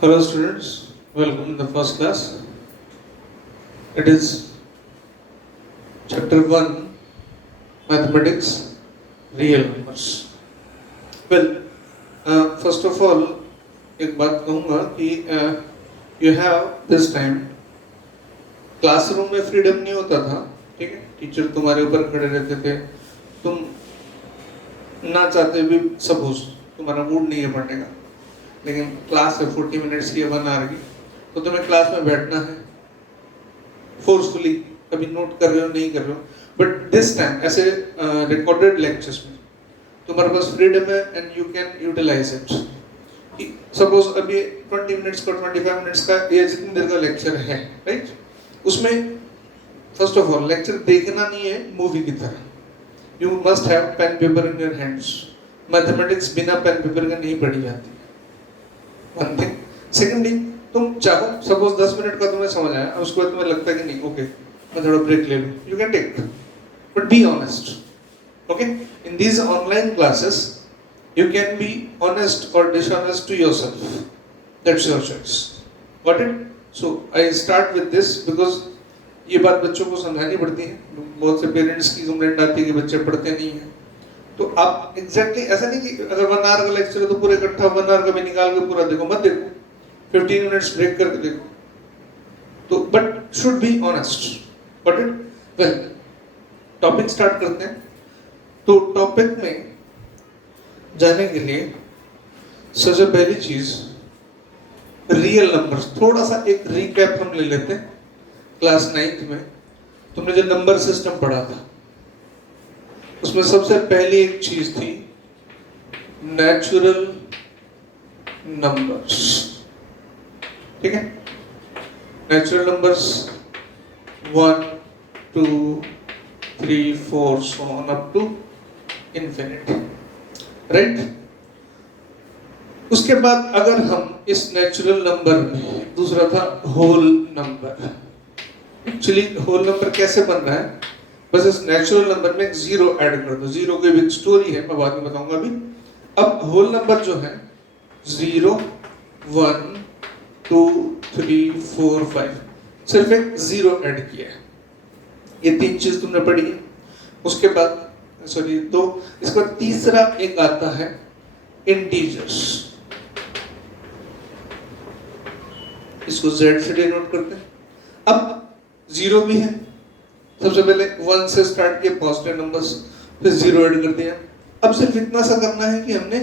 Hello students, welcome in the first class. It is chapter 1 Mathematics Real Numbers. Well, first of all एक बात कहूँगा कि you have this time classroom में freedom नहीं होता था, ठीक है? टीचर तुम्हारे ऊपर खड़े रहते थे, तुम ना चाहते भी सपोज तुम्हारा मूड नहीं है पढ़ने का, लेकिन क्लास है 40 मिनट्स की, 1 आवर की, तो तुम्हें क्लास में बैठना है फोर्सफुली, कभी नोट कर रहे हो नहीं कर रहे हो, बट दिस टाइम ऐसे रिकॉर्डेड लेक्चर्स में तुम्हारे पास फ्रीडम है and you can utilize it. Suppose अभी 20 मिनट्स का 25 मिनट्स का ये जितनी देर का लेक्चर है, राइट, उसमें फर्स्ट ऑफ ऑल लेक्चर देखना नहीं है मूवी की तरह. You must have pen paper in your hands. Mathematics बिना पेन पेपर के नहीं पढ़ी जाती. One thing. सेकेंडली, तुम चाहो सपोज 10 मिनट का तुम्हें समझ आया, उसके बाद तुम्हें लगता है कि नहीं, ओके मैं थोड़ा ब्रेक ले लूं, you can take, but be honest. Okay, in these online classes you can be honest और dishonest to yourself. That's your choice. Got it? So I start with this because ये बात बच्चों को समझानी पड़ती है. बहुत से पेरेंट्स की कंप्लेंट आती है कि बच्चे पढ़ते नहीं हैं. तो आप एग्जैक्टली ऐसा नहीं कि अगर 1 आवर का लेक्चर है तो पूरे इकट्ठा 1 आवर का भी निकाल के पूरा देखो, मत देखो. 15 मिनट्स ब्रेक करके देखो. तो but should be honest. But it well, topic start करते हैं. तो टॉपिक में जाने के लिए सबसे पहली चीज रियल नंबर्स. थोड़ा सा एक रिकैप हम ले लेते हैं. क्लास 9th में तुमने जो नंबर सिस्टम पढ़ा था उसमें सबसे पहली एक चीज थी नेचुरल नंबर्स. ठीक है? Natural numbers 1 2 3 4 so on up to infinity, right? उसके बाद अगर हम इस नेचुरल नंबर में, दूसरा था whole number. Actually whole number कैसे बन रहा है, बस इस नेचुरल नंबर में एक जीरो ऐड कर दो. जीरो की भी स्टोरी है, मैं बाद में बताऊंगा. अभी अब होल नंबर जो है 0 1 2 3 4 5, सिर्फ एक जीरो ऐड किया है. ये 3 चीज तुमने पढ़ी है. उसके बाद सॉरी, तो इसका तीसरा एक आता है इंटीजर्स. इसको z से डिनोट करते हैं. अब जीरो भी है, सबसे पहले 1 से स्टार्ट किया पॉजिटिव नंबर्स, फिर जीरो ऐड कर दिया. अब सिर्फ इतना सा करना है कि हमने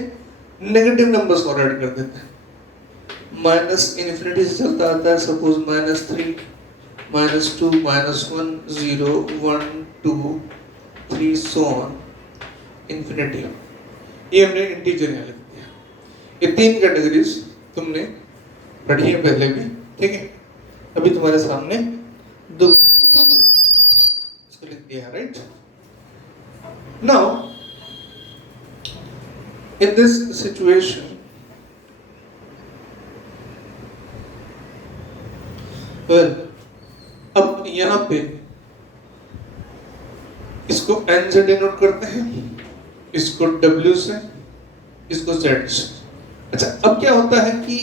नेगेटिव नंबर्स और ऐड कर देते हैं. माइनस इन्फिनिटी से चलता आता है, सपोज -3 -2 -1 0 1 2 3 सो ऑन इन्फिनिटी. ये हमने इंटीजर यहाँ लिख दिया. ये 3 कैटेगरीज तुमने पढ़ी है पहले भी, ठीक है? अभी तुम्हारे सामने दो इसको लिख दिया, right? Now in this situation well, अब यहां पे इसको n से डिनोट करते हैं, इसको w से, इसको z से. अच्छा, अब क्या होता है कि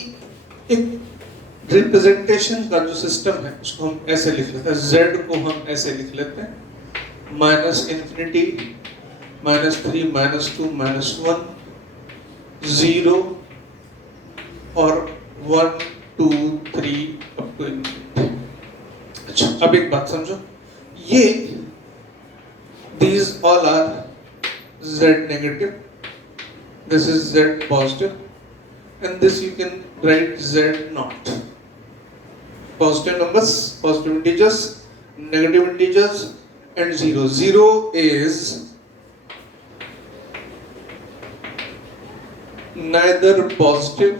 एक रिप्रेजेंटेशन का जो सिस्टम है उसको हम ऐसे लिख लेते हैं. z को हम ऐसे लिख लेते हैं माइनस इन्फिनिटी -3 -2 -1 0 और 1 2 3 अप टू इन्फिनिटी. अच्छा, अब एक बात समझो, ये these all are z negative, this is z positive, and this you can write z naught. Positive numbers, positive integers, negative integers, and 0. 0 is neither positive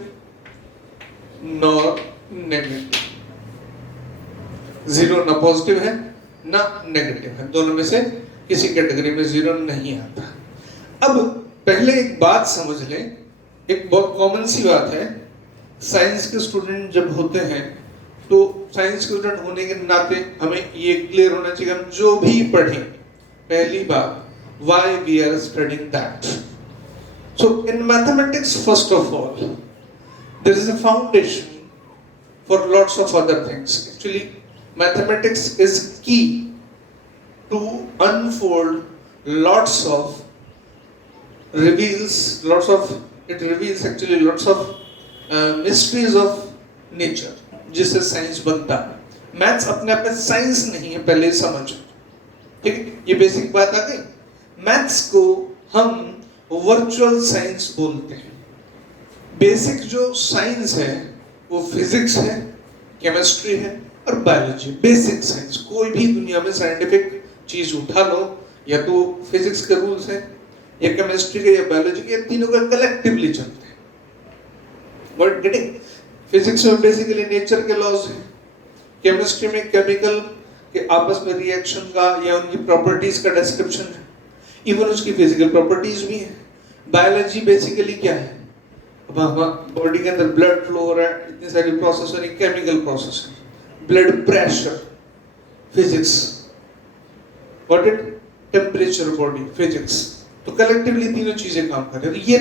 nor negative. 0 ना positive है ना negative है, दोनों में से किसी कैटेगरी में 0 नहीं आता. अब पहले एक बात समझ लें, एक बहुत कॉमन सी बात है. साइंस के स्टूडेंट जब होते हैं तो साइंस के स्टूडेंट होने के नाते हमें ये क्लियर होना चाहिए, हम जो भी पढ़ें, पहली बात, why we are studying that. So in mathematics, first of all, there is a foundation for lots of other things. Actually, mathematics is key to unfold lots of it reveals actually lots of mysteries of nature, जिससे science बनता है। Maths अपने आप में science नहीं है, पहले समझो, ठीक है? ये बेसिक बात आ गई। मैथ्स को हम वर्चुअल साइंस बोलते हैं। बेसिक जो साइंस है वो फिजिक्स है, केमिस्ट्री है और बायोलॉजी। बेसिक साइंस, कोई भी दुनिया में साइंटिफिक चीज उठा लो, या तो फिजिक्स के रूल्स हैं या केमिस्ट्री के या बायोलॉजी के, तीनों का कलेक्टिवली चलते हैं। What getting? फिजिक्स में बेसिकली नेचर के लॉज हैं, केमिस्ट्री में केमिकल के आपस में रिएक्शन का या उनकी प्रॉपर्टीज का डिस्क्रिप्शन है, इवन उसकी फिजिकल प्रॉपर्टीज भी है। बायोलॉजी बेसिकली क्या है? अब हमारे बॉडी के अंदर ब्लड फ्लो हो रहा है, इतनी सारी प्रोसेस है, केमिकल प्रोसेस है। Blood pressure physics, what it? Temperature body physics. तो कलेक्टिवली तीनों चीजें काम कर रही है। ये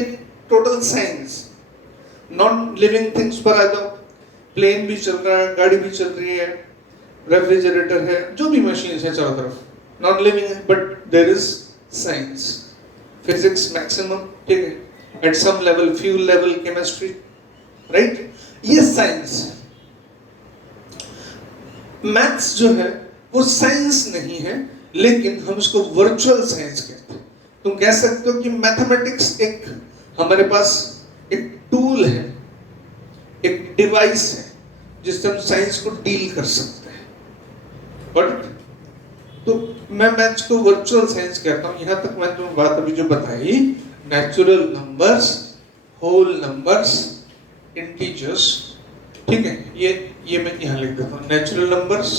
total science. Non living things पर आ जाओ, प्लेन भी चल रहा है, गाड़ी भी चल रही है, रेफ्रिजरेटर है, जो भी मशीन है चारों तरफ, नॉन लिविंग है, but there is science. Physics maximum, ठीक है, at some level, fuel level, chemistry, right? ये साइंस। मैथ्स जो है वो साइंस नहीं है, लेकिन हम इसको वर्चुअल साइंस कहते हैं। तुम कह सकते हो कि मैथमेटिक्स एक हमारे पास एक टूल है, एक डिवाइस है, जिससे हम साइंस को डील कर सकते हैं। बट तो मैं मैथ्स को वर्चुअल साइंस कहता हूं। यहां तक मैंने तुम्हें बात अभी जो बताई, natural numbers, whole numbers, integers, ठीक है, ये मैं यहां लिख देता हूं, natural numbers,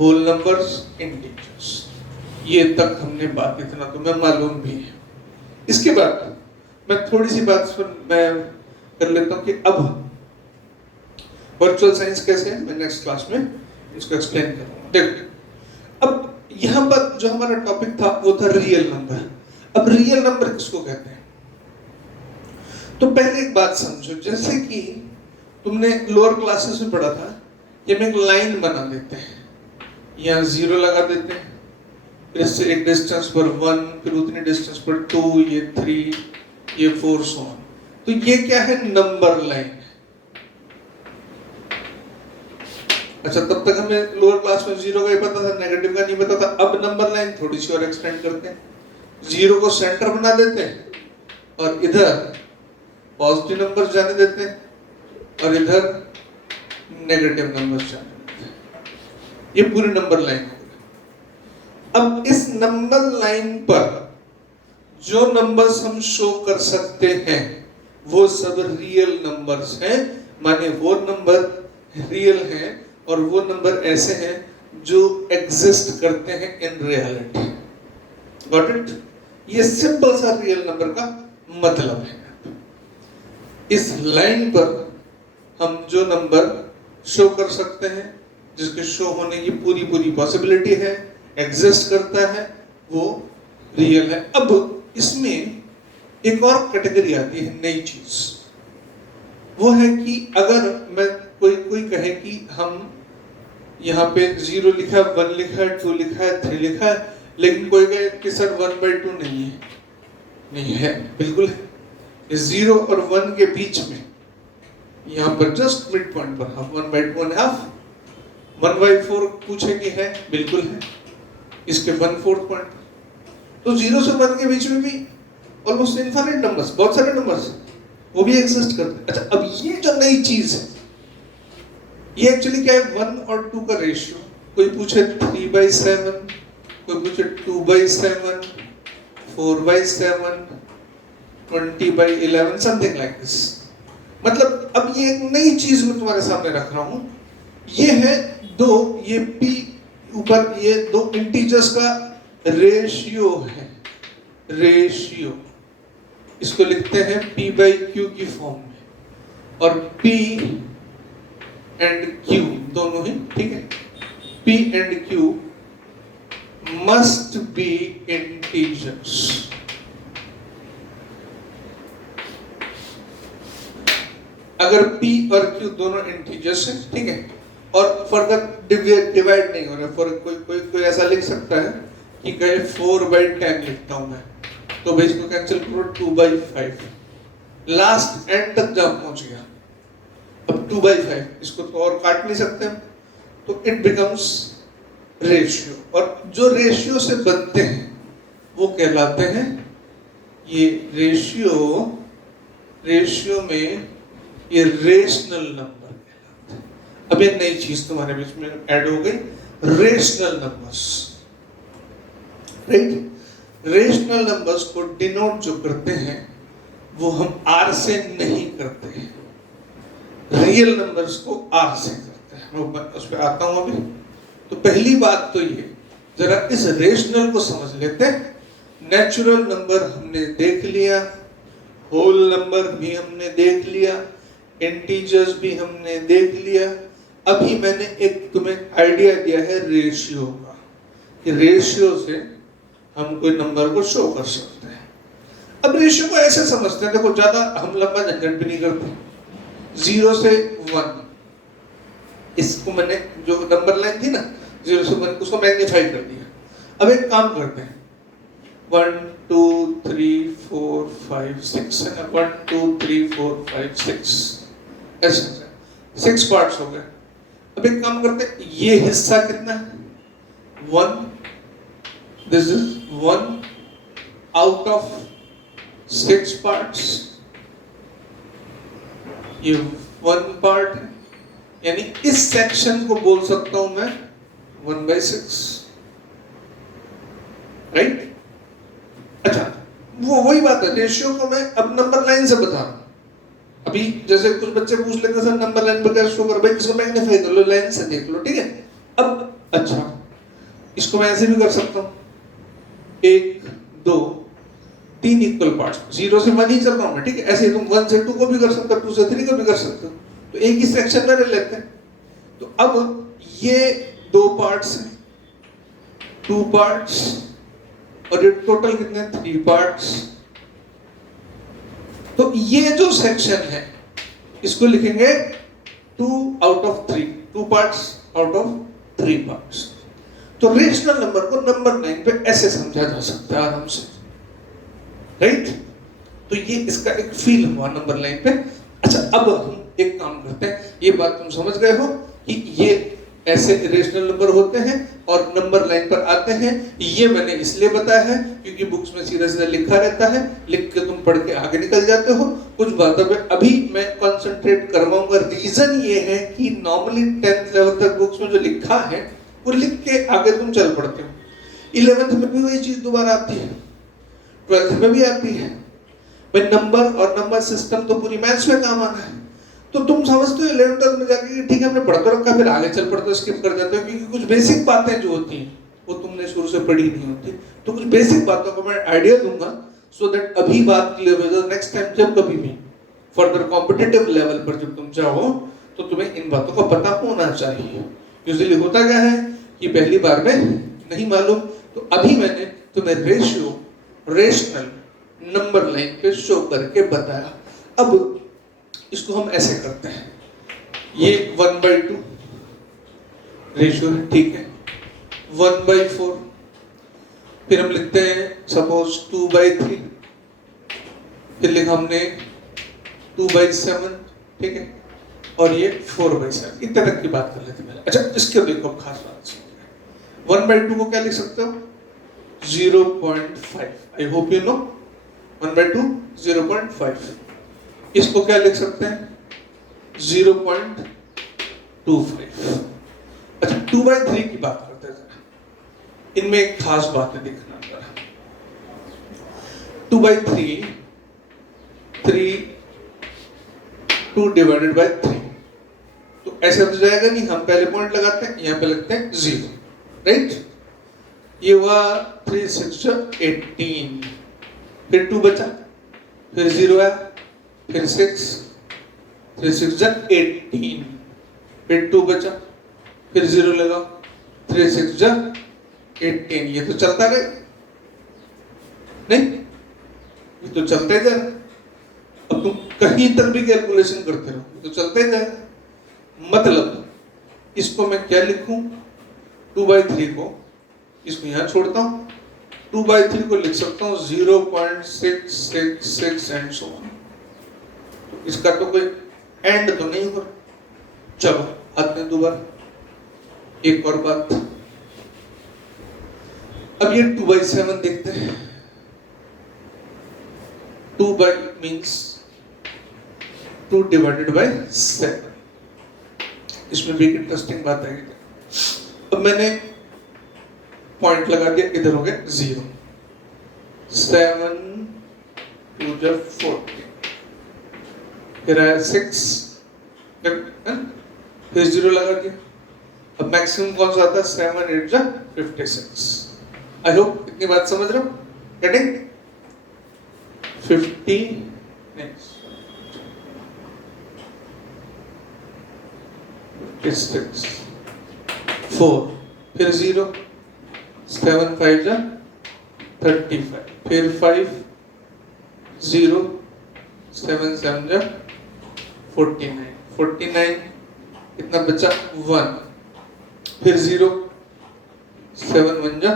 whole numbers, integers. ये तक हमने बात, इतना तुम्हें मालूम भी है। इसके बाद मैं थोड़ी सी बात मैं कर लेता हूं कि अब वर्चुअल साइंस कैसे है, मैं नेक्स्ट क्लास में इसको एक्सप्लेन करूंगा। देखो, अब यहां पर जो हमारा टॉपिक था वो था रियल नंबर। अब रियल नंबर किसको कहते हैं? तो पहले एक बात समझो, जैसे कि तुमने लोअर क्लासेस में पढ़ा था कि हम एक लाइन बना देते हैं, यहाँ 0 लगा देते हैं, फिर इससे एक डिस्टेंस पर 1, फिर उतनी डिस्टेंस पर 2, ये 3, ये 4, सो ऑन। तो ये क्या है? Number line. अच्छा, तब तक हमें लोअर क्लास में 0 का ही पता था, नेगेटिव का नहीं पता था। अब नंबर लाइन थोड़ी सी और एक्सटेंड करते हैं, 0 को सेंटर बना देते हैं और इधर पॉजिटिव नंबर जाने देते हैं और इधर नेगेटिव नंबर जाने देते हैं। ये पूरी नंबर लाइन है। अब इस नंबर लाइन पर जो नंबर्स हम शो कर सकते हैं वो सब रियल नंबर्स हैं, माने वो नंबर रियल हैं और वो नंबर ऐसे हैं जो एग्जिस्ट करते हैं इन रियलिटी। Got it? ये सिंपल सा रियल नंबर का मतलब है। इस लाइन पर हम जो नंबर शो कर सकते हैं, जिसके शो होने की पूरी पॉसिबिलिटी है, एग्जिस्ट करता है, वो रियल है। अब इसमें एक और कैटेगरी आती है, नई चीज। वो है कि अगर मैं कोई कहे कि हम यहाँ पे 0 लिखा है, 1 लिखा है, 2 लिखा है, 3 लिखा है, लेकिन कोई कहे कि सर 1/2 नहीं है। नहीं है, बिल्कुल है। 0 और 1 के बीच में यहाँ पर जस्ट मिड पॉइंट पर हम 1/2 and half, 1/4 पूछे कि है, बिल्कुल है। इसके 1/4 पॉइंट, तो 0 से 1 के बीच में भी ऑलमोस्ट इनफाइनाइट नंबर्स, बहुत सारे नंबर्स, वो भी एग्जिस्ट करते हैं। अच्छा, अब ये जो नई चीज है, ये एक्चुअली क्या है? 1 और 2 का रेशियो। कोई पूछे 3/7, कोई पूछे 2/7, 4/7, 20/11, समथिंग लाइक दिस। मतलब अब ये एक नई चीज मैं तुम्हारे सामने रख रहा हूं। ये है दो, ये p ऊपर, ये 2 इंटीजर्स का रेशियो है। रेशियो इसको लिखते हैं p/q की फॉर्म में, और p एंड q दोनों ही, ठीक है। p and q must be integers. अगर p और q दोनों इंटीजर्स हैं, ठीक है, और फर्दर डिवाइड नहीं हो रहा, फॉर कोई ऐसा लिख सकता है कि कहे 4/10 लिखता हूं मैं, तो भाई इसको कैंसिल करो 2/5, लास्ट एंड तक जब पहुंच गया, अब 2/5, इसको तो और काट नहीं सकते हम, तो इट बिकम्स रेशियो, और जो रेशियो से बनते हैं वो कहलाते हैं, ये रेशियो में ये रेशनल नंबर कहलाते हैं। अब एक नई चीज तुम्हारे बीच में ऐड हो गई, rational numbers, right. Rational numbers को डिनोट जो करते हैं वो हम आर से नहीं करते हैं, रियल नंबर्स को आर से करते हैं। मैं उस पर आता हूं अभी। तो पहली बात तो ये, जरा इस रेशनल को समझ लेते हैं। नेचुरल नंबर हमने देख लिया, होल नंबर भी हमने देख लिया, इंटीजर्स भी हमने देख लिया। अभी मैंने एक तुम्हें आइडिया दिया है रेशियो का, कि रेशियो से हम कोई नंबर को शो कर सकते हैं। अब रेशियो को ऐसे समझते हैं, देखो ज्यादा हम लंबा झंझट भी नहीं करते, 0 से 1, इसको मैंने जो नंबर लाइन थी ना 0 से 1, उसको मैग्नीफाई कर दिया। अब एक काम करते हैं, 1 2 3 4 5 6 है ना, 1 2 3 4 5 6 ऐसे 6 पार्ट्स हो गए। अब एक काम करते हैं, ये हिस्सा कितना है 1, this is 1 out of 6 parts, ये 1 पार्ट है, यानी इस सेक्शन को बोल सकता हूं मैं 1/6, राइट। अच्छा, वो वही बात है, रेशियो को मैं अब नंबर लाइन से बता रहा हूं। अभी जैसे कुछ बच्चे पूछ लेते सर नंबर लाइन पर कैसे शो कर, भाई इसको मैग्नीफाई कर लो, लाइन से देख लो, ठीक है। अब अच्छा, इसको मैं ऐसे भी कर सकता हूं, 1 2 3 इक्वल पार्ट्स, 0 से 1 ही चल रहा हूं मैं, ठीक है। ऐसे तुम 1 से 2 को भी कर सकते हो, 2 से 3 को भी कर सकते हो, तो एक ही सेक्शन में ले लेते हैं। तो अब ये 2 पार्ट्स हैं, 2 पार्ट्स, और ये टोटल कितने 3 पार्ट्स। तो ये जो सेक्शन है इसको लिखेंगे 2 out of 3, 2 parts out of 3 parts. तो रेशनल नंबर को नंबर लाइन पे ऐसे समझा जा सकता है आराम से, राइट। तो ये इसका एक फील हुआ नंबर लाइन पे। अच्छा, अब हम एक काम करते हैं, ये बात तुम समझ गए हो कि ये ऐसे रेशनल नंबर होते हैं और नंबर लाइन पर आते हैं। ये मैंने इसलिए बताया है क्योंकि बुक्स में सीधा सीधा लिखा रहता है, लिख के तुम पढ़ के आगे निकल जाते हो। कुछ बातों पे अभी मैं कंसंट्रेट करवाऊंगा। रीजन ये है कि नॉर्मली 10th लेवल तक बुक्स में जो लिखा है वो लिख के आगे तुम चल पड़ते हो। 11th में भी वही चीज दोबारा आती है, 12th में भी आती है। भाई नंबर और नंबर सिस्टम तो पूरी मैथ्स में काम आना है। तो तुम समझते हो 11th में जाके कि ठीक है हमने पढ़ तो रखा, फिर आगे चल पड़ते हो, स्किप कर जाते हो, क्योंकि कुछ बेसिक बातें जो होती हैं वो तुमने शुरू से पढ़ी नहीं होती। तो कुछ बेसिक बातों को मैं आइडिया दूंगा सो दैट अभी बात क्लियर हो जाए। नेक्स्ट टाइम जब कभी भी फर्दर कॉम्पिटिटिव लेवल पर जब तुम जाओ तो तुम्हें इन बातों का पता होना चाहिए। यूजुअली होता क्या है कि पहली बार में नहीं मालूम, तो अभी मैंने तुम्हें रेशनल नंबर लाइन पे शो करके बताया। अब इसको हम ऐसे करते हैं, ये 1/2 रेशियो है, ठीक है, 1/4, फिर हम लिखते हैं सपोज 2/3, फिर लिखा हमने 2/7, ठीक है, और ये 4/7, इतने तक की बात कर लेते हैं। अच्छा, इसके देखो खास बात, 1/2 को क्या लिख सकते हो 0.5, आई होप यू नो 1/2 0.5। इसको क्या लिख सकते हैं 0.25। अच्छा, 2/3 की बात करते हैं जरा, इनमें एक खास बात है, देखना जरा। 2/3, 2 डिवाइडेड बाय 3, तो ऐसे तो जाएगा नहीं, हम पहले पॉइंट लगाते हैं, यहां पे लगते हैं 0, राइट। ये हुआ 3 6 18, फिर 2 बचा, फिर 0 आया, फिर 6, 3 6 18, फिर 2 बचा, फिर 0 लगा, 3 6 18, ये तो चलता रहे, नहीं ये तो चलते जा रहा। अब तुम कहीं तक भी कैलकुलेशन करते रहो तो चलते जाएगा। मतलब इसको मैं क्या लिखूं, 2/3 को इसको यहां छोड़ता हूं, 2/3 को लिख सकता हूं 0.666 एंड सो ऑन। इसका तो कोई एंड तो नहीं हो रहा। चलो आते हैं दोबारा एक और बात। अब ये 2/7 देखते हैं। 2 by means 2 divided by 7। इसमें भी एक इंटरेस्टिंग बात है। अब मैंने पॉइंट लगा दिया, इधर हो गया 0। 7 2 जा 40, फिर आया 6, फिर 0 लगा दिया। अब मैक्सिमम कौन सा आता है, 7 8 जा 56। आई होप इतनी बात समझ रहे हो। गेटिंग 50 नेक्स्ट 56 4, फिर 0, 7 5 जा 35, फिर 5 0, 7 7 जा 49, 49 कितना बचा 1, फिर 0, 7 1 जा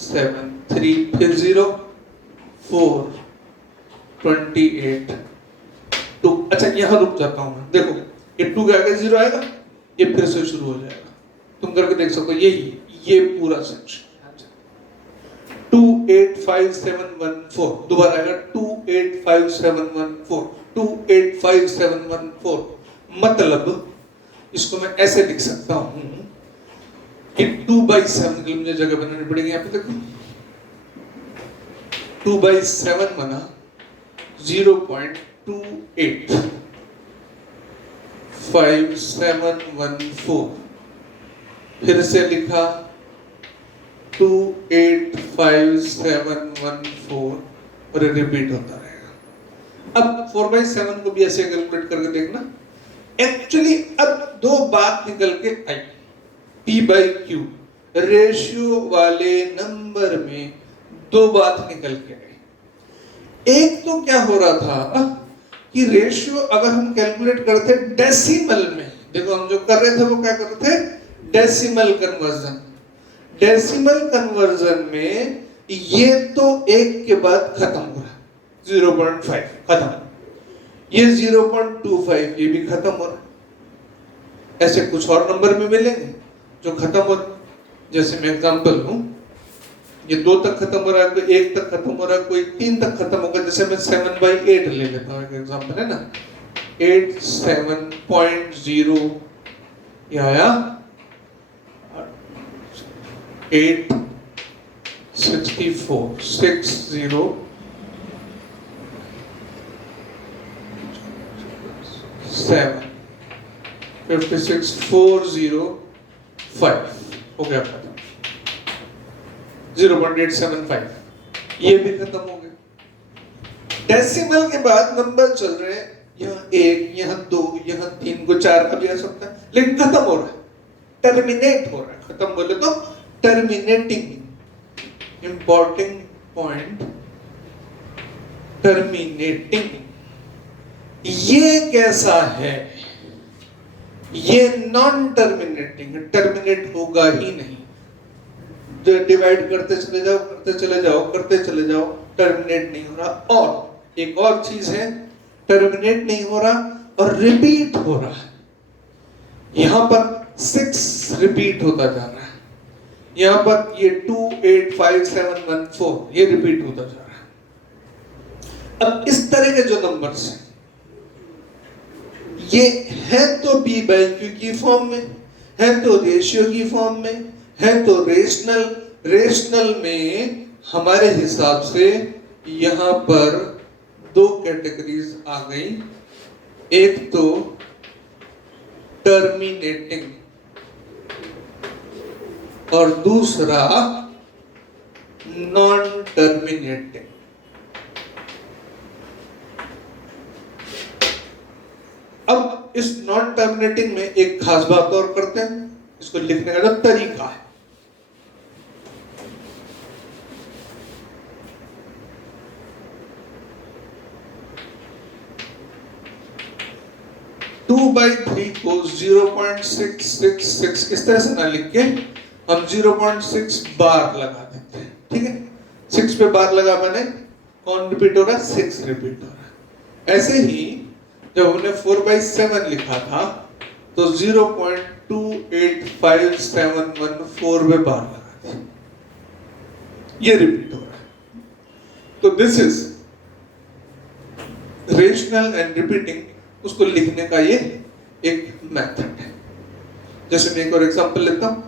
7, 3, फिर 0, 4 28 2। अच्छा यहां रुक जाता हूं मैं। देखो ये 2 के आगे 0 आएगा, ये फिर से शुरू हो जाएगा। तुम करके देख सकते हो। ये पूरा सेक्शन 2 8 5 7 1 4 दोबारा आएगा 2 8 5 7 1 4 2 8 5 7 1 4। मतलब इसको मैं ऐसे लिख सकता हूं कि 2/7 के लिए मुझे जगह बनानी पड़ेगी। यहां पे देखो 2/7 बना 0.28 5714। फिर से लिखा 285714 और रिपीट होता रहेगा। अब 4/7 को भी ऐसे कैलकुलेट करके देखना। एक्चुअली अब दो बात निकल के आई। P/Q रेशियो वाले नंबर में दो बात निकल के आई। एक तो क्या हो रहा था कि रेशियो अगर हम कैलकुलेट करते डेसिमल में, देखो हम जो कर रहे थे वो क्या कर रहे थे, डेसिमल कन्वर्जन। डेसिमल कन्वर्जन में ये तो एक के बाद खत्म हो रहा है, 0.5 खत्म, ये 0.25 ये भी खत्म हो रहा है। ऐसे कुछ और नंबर में मिलेंगे जो खत्म हो रहे, जैसे मैं एग्जांपल दूं, ये 2 तक खत्म हो रहा है, कोई 1 तक खत्म हो रहा है, कोई 3 तक खत्म होगा। जैसे मैं 7/8 ले लेता हूँ, एक एग्जांपल है ना, 8 7.0 ये आया 8 64 60 7 56 405 हो गया खत्म। 0.875 ये भी खत्म हो गए। डेसिमल के बाद नंबर चल रहे हैं, यहाँ 1 यहाँ 2 यहाँ 3 को 4 का भी आ सकता है, लेकिन खत्म हो रहा है, टर्मिनेट हो रहा है। खत्म बोले तो टर्मिनेटिंग, इंपॉर्टेंट पॉइंट, टर्मिनेटिंग। ये कैसा है, ये नॉन टर्मिनेटिंग, टर्मिनेट होगा ही नहीं। डिवाइड करते चले जाओ करते चले जाओ करते चले जाओ, टर्मिनेट नहीं हो रहा। और एक और चीज है, टर्मिनेट नहीं हो रहा और रिपीट हो रहा है। यहां पर 6 रिपीट होता जा रहा है, यहां पर ये 2 8 5 7 1 4 ये रिपीट होता जा रहा है। अब इस तरह के जो नंबर्स हैं ये है तो P/Q की फॉर्म में, है तो रेशियो की फॉर्म में, है तो रेशनल। रेशनल में हमारे हिसाब से यहां पर 2 कैटेगरीज आ गई। एक तो टर्मिनेटिंग और दूसरा नॉन टर्मिनेटिंग। अब इस नॉन टर्मिनेटिंग में एक खास बात और करते हैं, इसको लिखने का जो तरीका है। 2/3 को 0.666 इस तरह से ना लिख के हम 0.6 बार लगा देते हैं, ठीक है। 6 पे बार लगा मैंने, कौन रिपीट हो रहा है, 6 रिपीट हो रहा है। ऐसे ही जब हमने 4/7 लिखा था तो 0.285714 पे बार लगा दी, ये रिपीट हो रहा है। तो this is rational and repeating, उसको लिखने का ये एक मेथड है। जैसे मैं एक और एग्जांपल लेता हूं,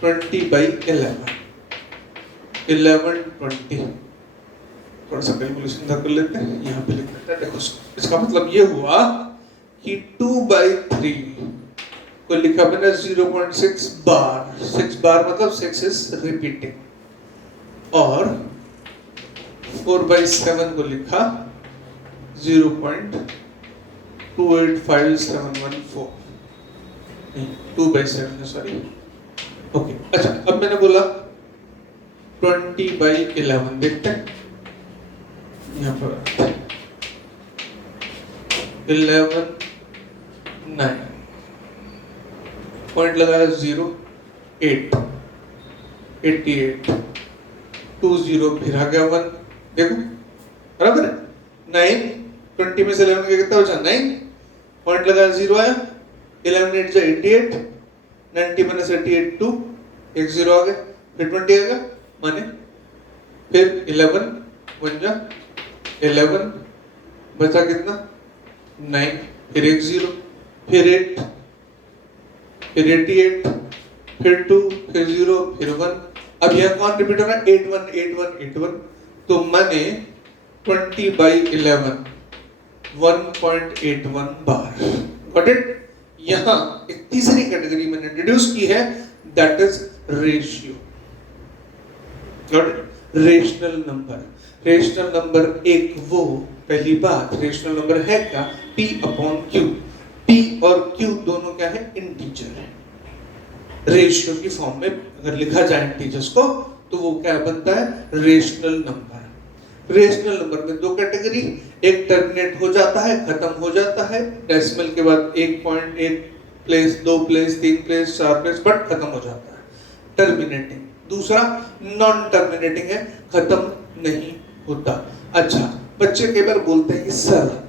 20/11 11/20, थोड़ा सा कैलकुलेशन कर लेते हैं, यहाँ पे लिख लेते हैं। देखो इसका मतलब ये हुआ कि 2/3 को लिखा मैंने 0.6 बार, 6 बार मतलब 6 इज रिपीटिंग, और 4/7 को लिखा 0.285714, 2/7 है, सॉरी, ओके। अच्छा, अब मैंने बोला 20/11, देखते हैं यहाँ पर 11 9 पॉइंट लगाया 0 8 88 20, फिर आ गया 1, देखो बराबर है। 9 20 में से 11 का कितना बचा, 9, पॉइंट लगाया 0 आया, 11 8 जा 88, 90 माइनस 88 2, एक 0 आ गया, फिर 20 आ गया, माने फिर 11 1 जा 11, बचा कितना 9, फिर एक 0, फिर 8, फिर 88, फिर 2, फिर 0, फिर 1। अब यह कौन रिपीट हो रहा है, 81 81 81, तो माने 20/11 1.81 बार। Got it. यहां एक तीसरी कैटेगरी मैंने इंट्रोड्यूस की है, that is ratio. Got it. Rational number, rational number एक वो, पहली बात रेशनल नंबर है क्या, P/Q। P और Q दोनों क्या है, इंटीजर है। रेशियो की फॉर्म में अगर लिखा जाए इंटीजर्स को तो वो क्या बनता है, रेशनल नंबर। रेशनल नंबर में दो कैटेगरी, एक टर्मिनेट हो जाता है, खत्म हो जाता है, डेसिमल के बाद 1 point 1 place 2 place 3 place 4 place but खत्म हो जाता है, टर्मिनेटिंग। दूसरा नॉन टर्मिनेटिंग है, खत्म नहीं होता। अच्छा, बच्चे कई बार बोलते हैं कि सर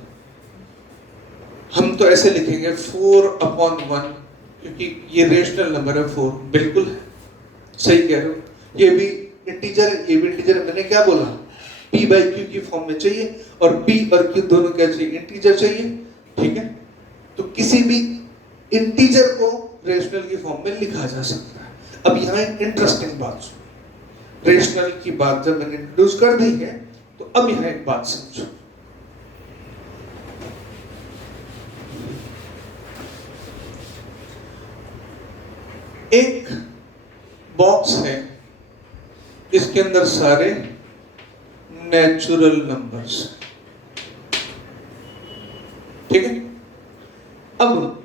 हम तो ऐसे लिखेंगे 4/1 क्योंकि ये रेशनल नंबर है 4। बिल्कुल है, सही कह रहे हो, ये भी इंटीजर है, ये भी इंटीजर है। मैंने क्या बोला, P/Q की फॉर्म में चाहिए, और P और Q दोनों क्या चाहिए, इंटीजर चाहिए, ठीक है। तो किसी भी इंटीजर को रेशनल की फॉर्म में लिखा जा सकता है। अब यहाँ एक इंटरेस्टिंग बात सुनो, रेशनल की बात जब मैंने इंट्रोड्यूस कर दी है तो अब यहाँ एक बात समझो। एक बॉक्स है, इसके अंदर सारे नेचुरल नंबर्स, ठीक है। अब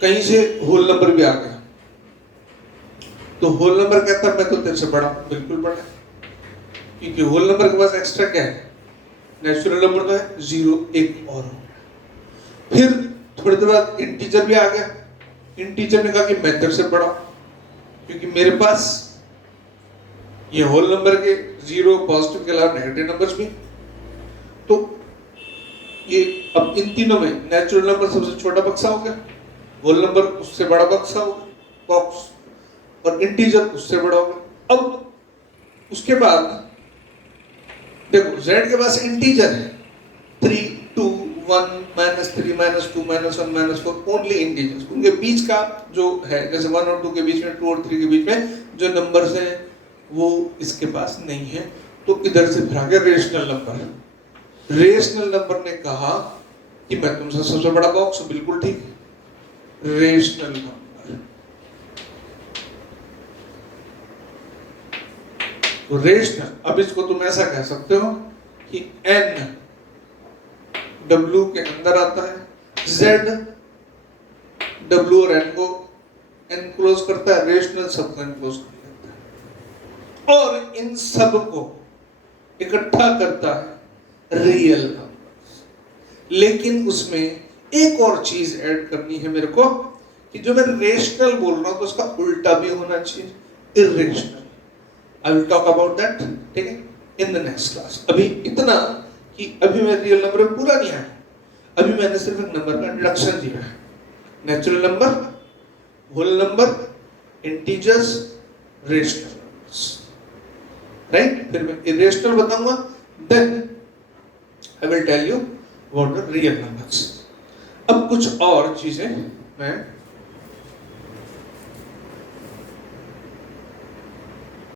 कहीं से होल नंबर भी आ गया, तो होल नंबर कहता है मैं तो तेरे से बड़ा हूं, बिल्कुल बड़ा है, क्योंकि होल नंबर के पास एक्स्ट्रा क्या है, नेचुरल नंबर तो है 0 1 और। फिर थोड़ी देर बाद इंटीजर भी आ गया, इंटीजर ने कहा कि मैं तेरे से बड़ा हूं, क्योंकि मेरे पास ये होल नंबर के 0 पॉजिटिव के अलावा नेगेटिव नंबर्स भी। तो ये अब इन तीनों में नेचुरल नंबर सबसे छोटा बक्सा हो गया, होल नंबर उससे बड़ा बक्सा हो गया बॉक्स, और इंटीजर उससे बड़ा हो गया। अब उसके बाद देखो z के पास इंटीजर है 3 2 1 -3 -2 -1 -4, ओनली इंटीजर्स। उनके बीच का जो है, जैसे 1 और 2 के बीच में, 2 और 3 के बीच में जो नंबर्स हैं वो इसके पास नहीं है। तो इधर से फिर आ गया रेशनल नंबर। रेशनल नंबर ने कहा कि मैं तुमसे सबसे बड़ा बॉक्स हूं, बिल्कुल ठीक, रेशनल नंबर। तो रेशनल, अब इसको तुम ऐसा कह सकते हो कि n W के अंदर आता है, Z W और n को एनक्लोज करता है, रेशनल सबको एनक्लोज कर लेता है, और इन सब को इकट्ठा करता है रियल नंबर्स। लेकिन उसमें एक और चीज ऐड करनी है मेरे को कि जो मैं रेशनल बोल रहा हूं तो उसका उल्टा भी होना चाहिए, irrational. I will talk about that, ठीक है, इन द नेक्स्ट क्लास। अभी इतना कि अभी मैं रियल नंबर में पूरा नहीं आया, अभी मैंने सिर्फ एक नंबर का इंट्रोडक्शन दिया है। Natural number, whole number, integers, rational numbers, right. फिर मैं इरेशनल बताऊंगा, then I will tell you what the real numbers. अब कुछ और चीजें मैं